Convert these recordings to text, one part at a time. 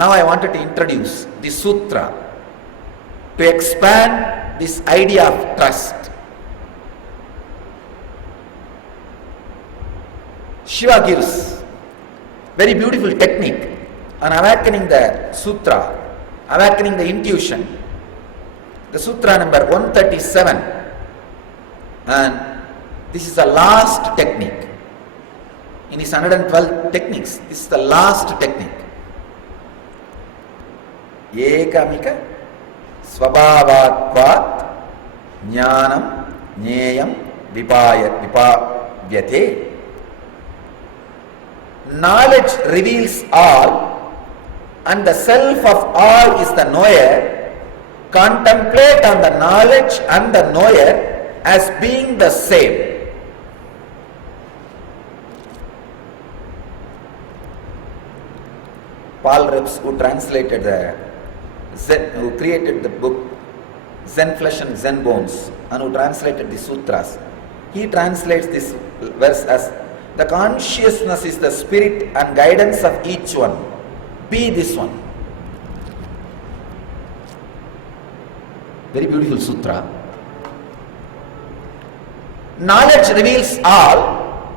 Now I wanted to introduce the sutra to expand this idea of trust. Shiva gives very beautiful technique on awakening the sutra, awakening the intuition. The sutra number 137, and this is the last technique. In his 112 techniques, this is the last technique. Ekamika svabhavatvat jnanam jneyam vipavyate. Knowledge reveals all, and the self of all is the knower. Contemplate on the knowledge and the knower as being the same. Paul Rips, who translated the Zen, who created the book Zen Flesh and Zen Bones, and who translated the sutras, he translates this verse as, the consciousness is the spirit and guidance of each one. Be this one. Very beautiful sutra. Knowledge reveals all,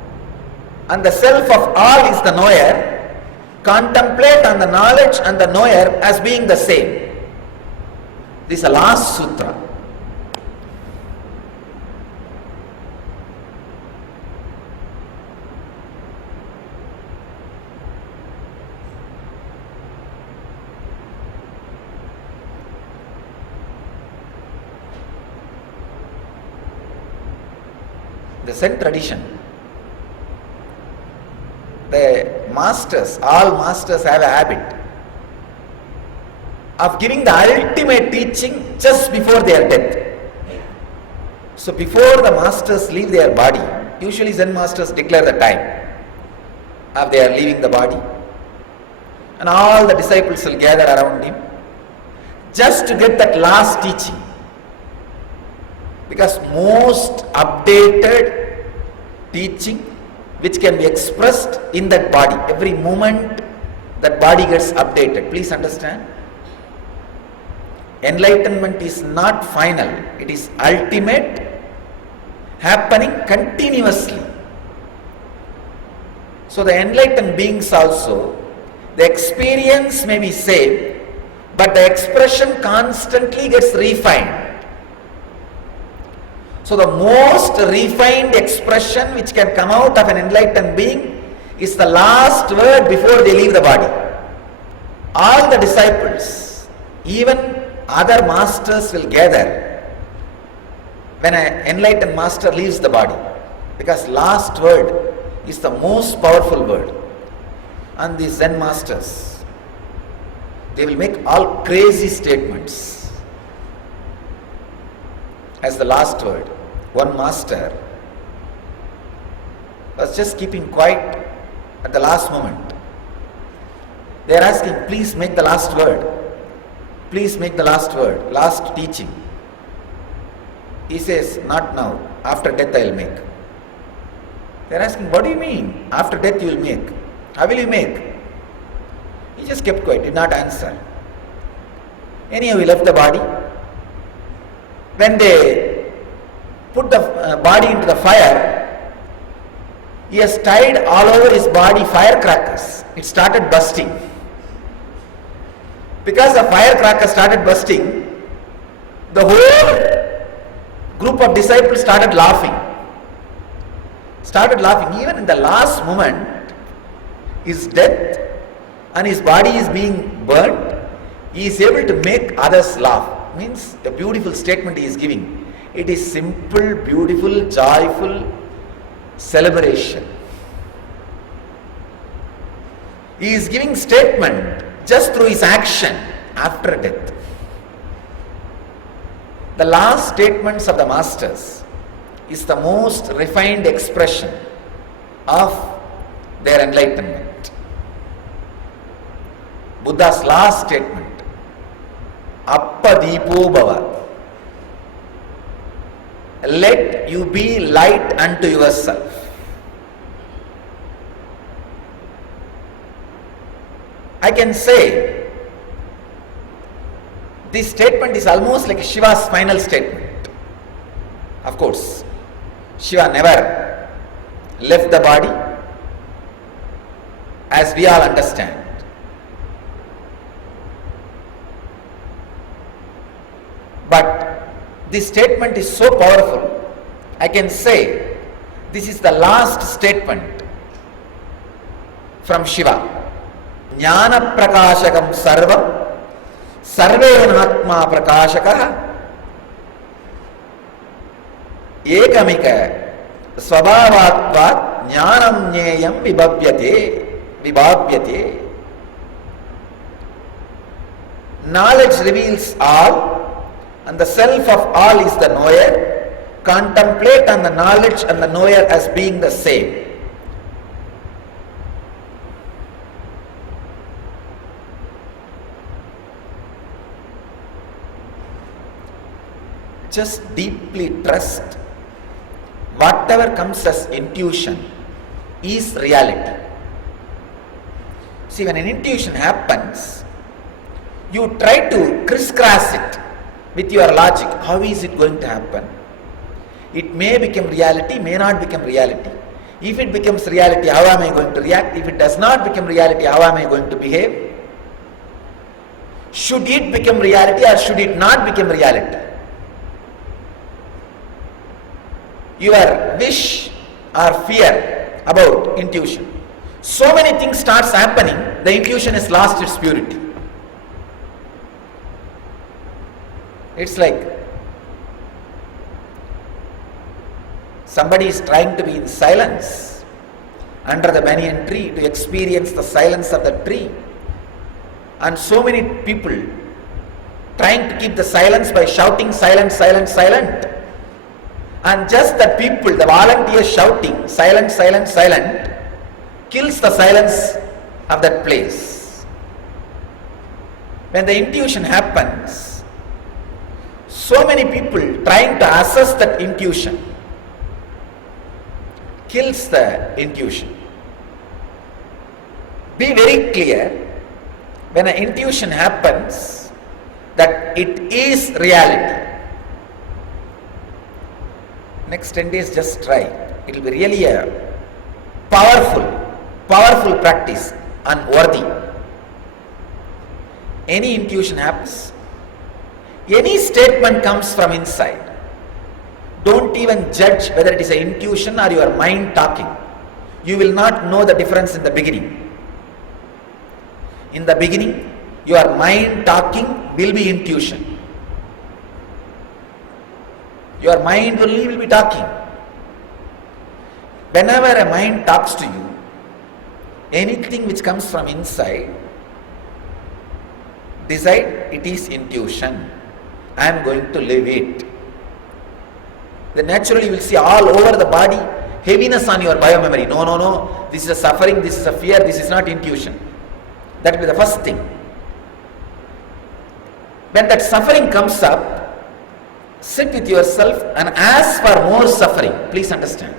and the self of all is the knower. Contemplate on the knowledge and the knower as being the same. This is the last sutra. The Zen tradition, the masters, all masters have a habit of giving the ultimate teaching just before their death. So before the masters leave their body, usually Zen masters declare the time of they are leaving the body, and all the disciples will gather around him just to get that last teaching. Because most updated teaching which can be expressed in that body, every moment that body gets updated. Please understand, enlightenment is not final, it is ultimate, happening continuously. So the enlightened beings also, the experience may be same, but the expression constantly gets refined. So the most refined expression which can come out of an enlightened being is the last word before they leave the body. All the disciples, even other masters will gather when an enlightened master leaves the body, because last word is the most powerful word. And the Zen masters, they will make all crazy statements as the last word. One master was just keeping quiet at the last moment. They are asking, please make the last word. Please make the last word, last teaching. He says, not now, after death I will make. They are asking, what do you mean? After death you will make. How will you make? He just kept quiet, did not answer. Anyhow, he left the body. When they put the body into the fire, he has tied all over his body firecrackers. It started busting. Because the firecrackers started busting, the whole group of disciples started laughing. Even in the last moment, his death and his body is being burnt, he is able to make others laugh. Means the beautiful statement he is giving. It is simple, beautiful, joyful celebration. He is giving statement just through his action after death. The last statements of the masters is the most refined expression of their enlightenment. Buddha's last statement, Appadipo Bhava. Let you be light unto yourself. I can say This statement is almost like Shiva's final statement. Of course, Shiva never left the body, as we all understand. But this statement is so powerful, I can say this is the last statement from Shiva. Jnana prakashakam sarvam sarvenatma prakashakah ekamika svabhavatvat jnanam jneyam vibhavyate. Knowledge reveals all, and the self of all is the knower. Contemplate on the knowledge and the knower as being the same. Just deeply trust whatever comes as intuition is reality. See, when an intuition happens, you try to crisscross it with your logic. How is it going to happen? It may become reality, may not become reality. If it becomes reality, how am I going to react? If it does not become reality, how am I going to behave? Should it become reality or should it not become reality? Your wish or fear about intuition. So many things starts happening, the intuition has lost its purity. It's like somebody is trying to be in silence under the banyan tree to experience the silence of the tree. And so many people trying to keep the silence by shouting silent, silent, silent. And just the people, the volunteers shouting silent, silent, silent, kills the silence of that place. When the intuition happens, so many people trying to assess that intuition kills the intuition. Be very clear, when an intuition happens, that it is reality. Next 10 days just try. It will be really a powerful practice and worthy. Any intuition happens, any statement comes from inside. Don't even judge whether it is an intuition or your mind talking. You will not know the difference in the beginning. In the beginning, your mind talking will be intuition. Your mind only will be talking. Whenever a mind talks to you, anything which comes from inside, decide it is intuition. I am going to live it. Then naturally you will see all over the body heaviness on your biomemory. No. This is a suffering, this is a fear, this is not intuition. That will be the first thing. When that suffering comes up, sit with yourself and ask for more suffering. Please understand.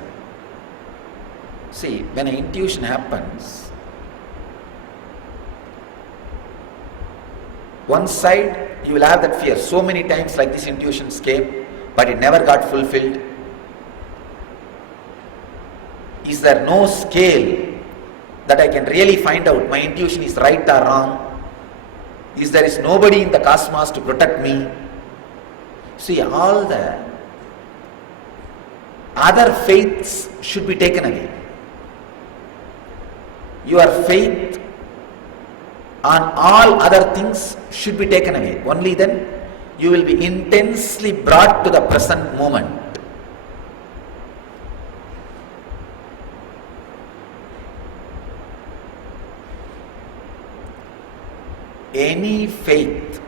See, when an intuition happens, one side you will have that fear. So many times like this intuitions came, but it never got fulfilled. Is there no scale that I can really find out my intuition is right or wrong? Is there is nobody in the cosmos to protect me? See, all the other faiths should be taken away. Your faith on all other things should be taken away. Only then you will be intensely brought to the present moment. Any faith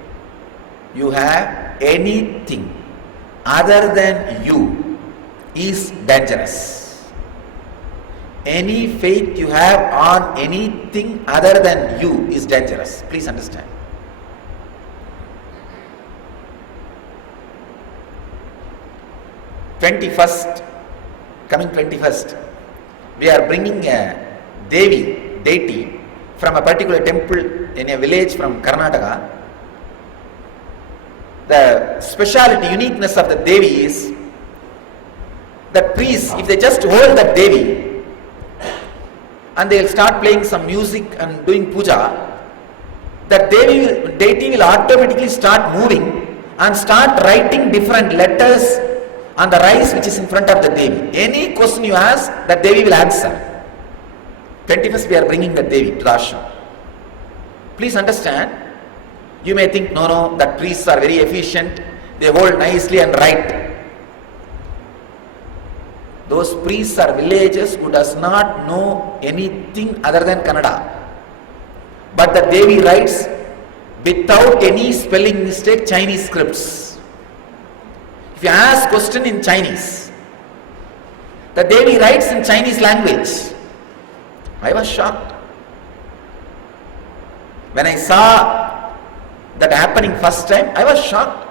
you have, anything other than you is dangerous. Any faith you have on anything other than you is dangerous. Please understand. Coming 21st, we are bringing a deity from a particular temple in a village from Karnataka. the speciality, uniqueness of the Devi is that priests, if they just hold that Devi and they'll start playing some music and doing puja, that deity will automatically start moving and start writing different letters on the rice which is in front of the Devi. Any question you ask, that Devi will answer. 21st we are bringing the Devi to the ashram. Please understand, you may think, no, that priests are very efficient, they hold nicely and write. Those priests are villagers who does not know anything other than Kannada. But the Devi writes without any spelling mistake Chinese scripts. If you ask question in Chinese, the Devi writes in Chinese language. I was shocked. When I saw that happening first time, I was shocked.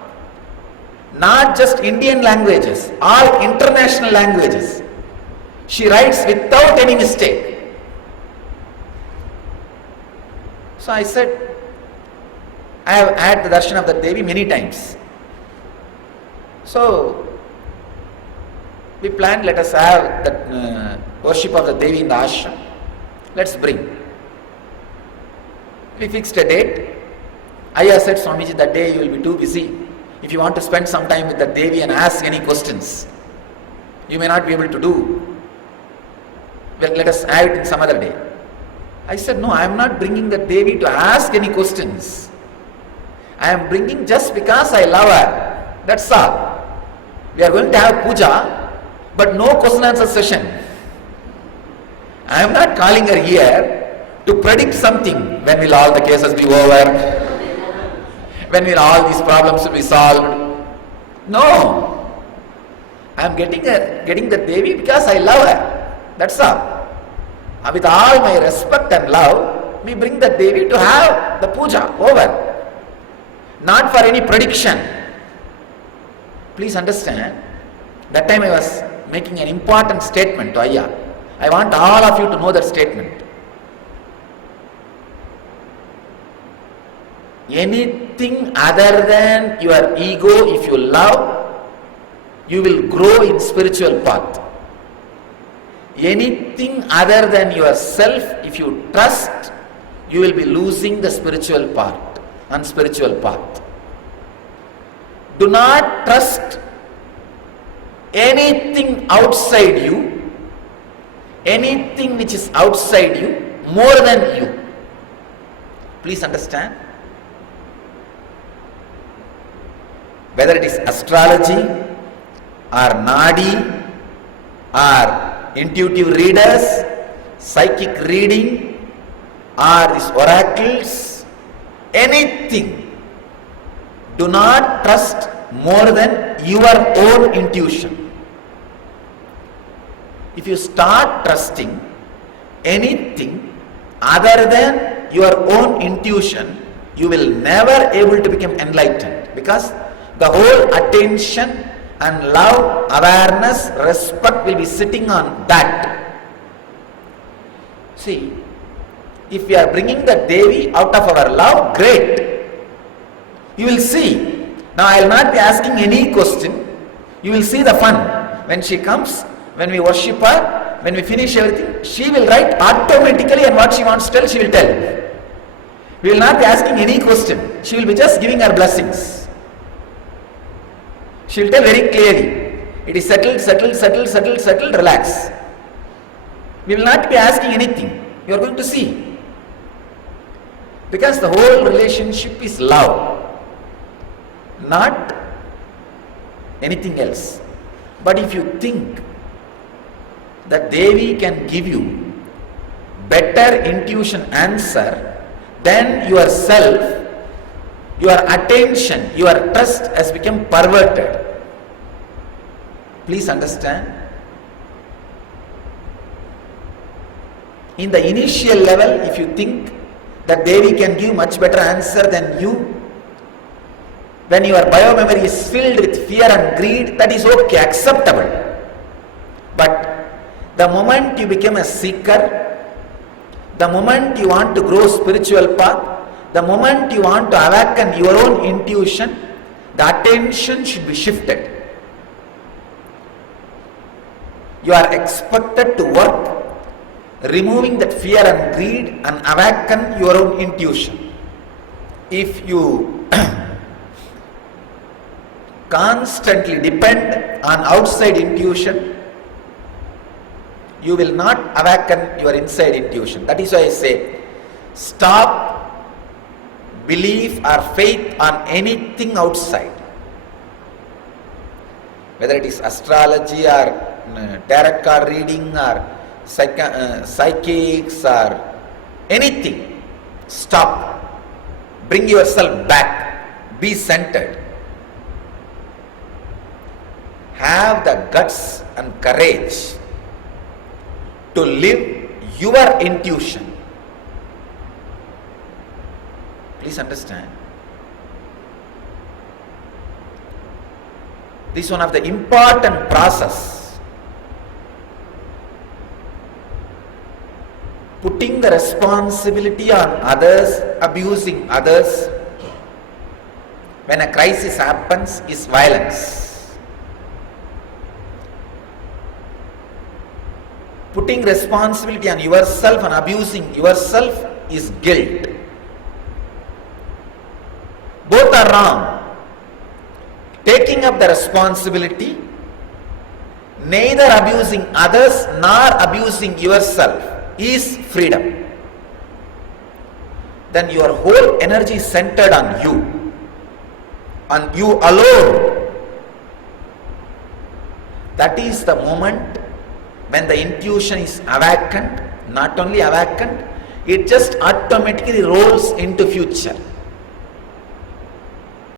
Not just Indian languages, all international languages. She writes without any mistake. So I said, I have had the darshan of the Devi many times. So we planned, let us have the worship of the Devi in the ashram. Let's bring. We fixed a date. I said, Swamiji, that day you will be too busy. If you want to spend some time with the Devi and ask any questions, you may not be able to do. Well, let us have it in some other day. I said, no, I am not bringing the Devi to ask any questions. I am bringing just because I love her. That's all. We are going to have puja, but no question answer session. I am not calling her here to predict something. When will all the cases be over? When will all these problems be solved? No. I am getting the Devi because I love her. That's all. With all my respect and love, we bring the Devi to have the puja over. Not for any prediction. Please understand, that time I was making an important statement to Ayya. I want all of you to know that statement. Anything other than your ego, if you love, you will grow in spiritual path. Anything other than yourself, if you trust, you will be losing the spiritual part and spiritual path. Do not trust anything outside you, anything which is outside you more than you. Please understand. Whether it is astrology or nadi or intuitive readers, psychic reading or these oracles, anything, do not trust more than your own intuition. If you start trusting anything other than your own intuition, you will never able to become enlightened, because the whole attention and love, awareness, respect will be sitting on that. See, if we are bringing the Devi out of our love, great. You will see. Now I will not be asking any question. You will see the fun. When she comes, when we worship her, when we finish everything, she will write automatically, and what she wants to tell, she will tell. We will not be asking any question. She will be just giving her blessings. She will tell very clearly, it is settled, settled, settled, settled, settled, relax. We will not be asking anything. You are going to see. Because the whole relationship is love, not anything else. But if you think that Devi can give you better intuition answer than yourself, your attention, your trust has become perverted. Please understand. In the initial level, if you think that Devi can give much better answer than you, when your biomemory is filled with fear and greed, that is okay, acceptable. But the moment you become a seeker, the moment you want to grow spiritual path, the moment you want to awaken your own intuition, The attention should be shifted. You are expected to work, removing that fear and greed and awaken your own intuition. If you constantly depend on outside intuition, you will not awaken your inside intuition. That is why I say, stop belief or faith on anything outside. Whether it is astrology or tarot card reading or psychics or anything, stop. Bring yourself back. Be centered. Have the guts and courage to live your intuition. Please understand. This is one of the important process. Putting the responsibility on others, abusing others, when a crisis happens, is violence. Putting responsibility on yourself and abusing yourself is guilt. Both are wrong. Taking up the responsibility, neither abusing others nor abusing yourself, is freedom. Then your whole energy is centered on you alone. That is the moment when the intuition is awakened. Not only awakened, it just automatically rolls into future.